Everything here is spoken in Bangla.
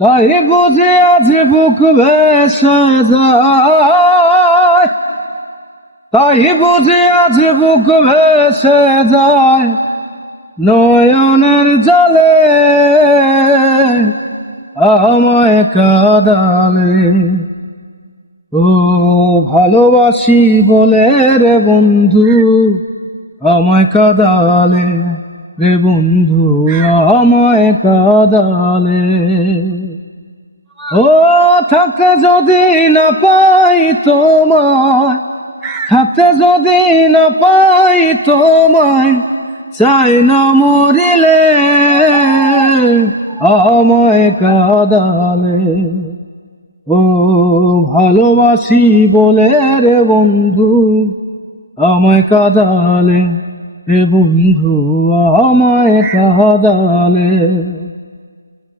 তাই বুঝি আজ বুক ভেসে যায়, তাই বুঝি আজ বুক ভেসে যায় নয়নের জলে আমায় কাঁদালে। ও ভালোবাসি বলে রে বন্ধু আমায় কাঁদালে, রে বন্ধু আমায় কাঁদালে। ও থাকতে যদি না পাই তোমায়, থাকতে যদি না পাই তোমায়, চাই না মরিলে আমায় কাঁদালে। ও ভালোবাসি বলে রে বন্ধু আমায় কাঁদালে, রে বন্ধু আমায় কাঁদালে।